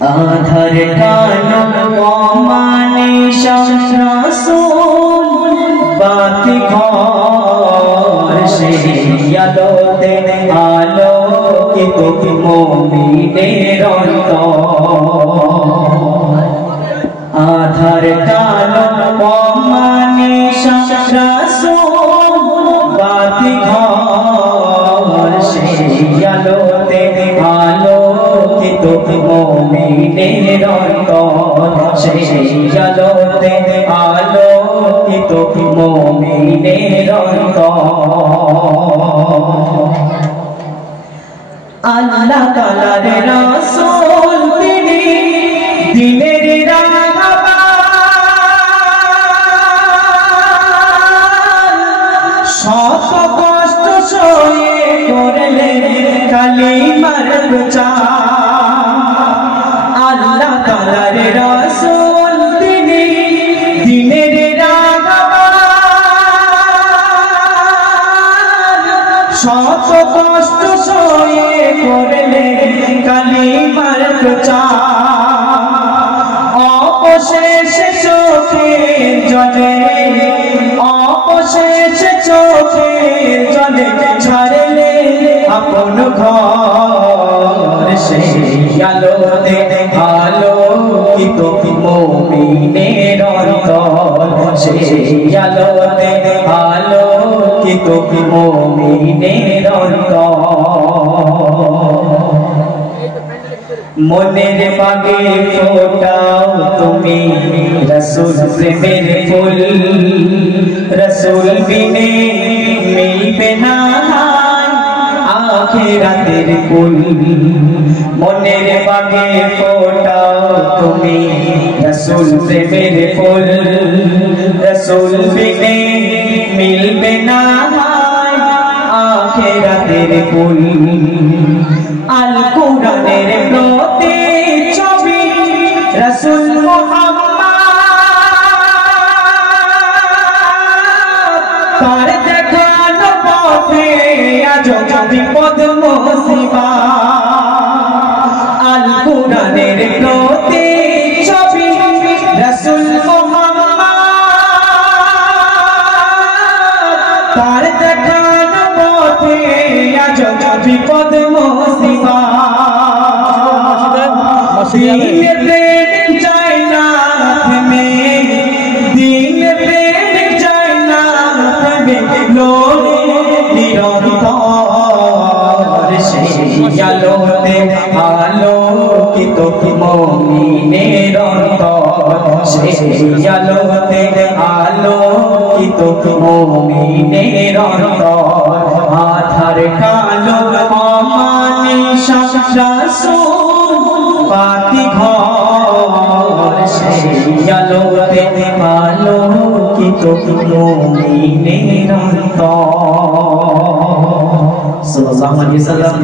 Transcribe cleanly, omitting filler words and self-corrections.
আধার কালো মানে রাসূল বাতি ঘর সেই আলোতে আলোকিত মুমিনের অন্তর। আধার কালো মানে রাসূল বাতি ঘর সেই আলোতে আলোকিত মুমিনের অন্তর। সেই আলোতে আলোকিত মুমিনের অন্তর। আল্লাহ তাআলার রাসূল তিনি দিনের শত কষ্ট সয়ে করলেন কালিমার প্রচার। আল্লাহ তাআলার রাসূল তিনি দিনের শত কষ্ট সয়ে করলেন কালিমার প্রচার। অবশেষে চোখের জলে অবশেষে চোখের জলে ছাড়লে আপন ঘর। সেই আলোতে আলোকিত মুমিনের অন্তর। সেই আলোতে আলোকিত মুমিনের অন্তর। মনের বাগে ফোটাও তুমি রাসূল প্রেমের ফুল। রাসূল বিনে মিলবে না আখিরাতের কুল। মনের বাগে ফোটাও তুমি রাসূল প্রেমের ফুল। রাসূল বিনে মিলবে না আখিরাতের কুল। আল কুরআনের প্রতি ছবি রাসূল মুহাম্মদ। তার দেখানো পথে আজ বিপদ মুসিবত। আল কুরআনের প্রতি ছবি রাসূল মুহাম্মদ। তার দেখানো পথে আজ বিপদ মুসিবত। দিনের প্রেমিক যায় না থেমে, দিনের প্রেমিক যায় না থেমে, লোরে নিরন্তর। সেই আলোতে আলোকিত মুমিনের অন্তর। সেই আলোতে আলোকিত মুমিনের অন্তর। আধার কালো অমানিশা রাসূল বাতি ঘর। সেই আলোতে আলোকিত মুমিনের অন্তর। সাল্লাল্লাহু আলাইহি ওয়াসাল্লাম।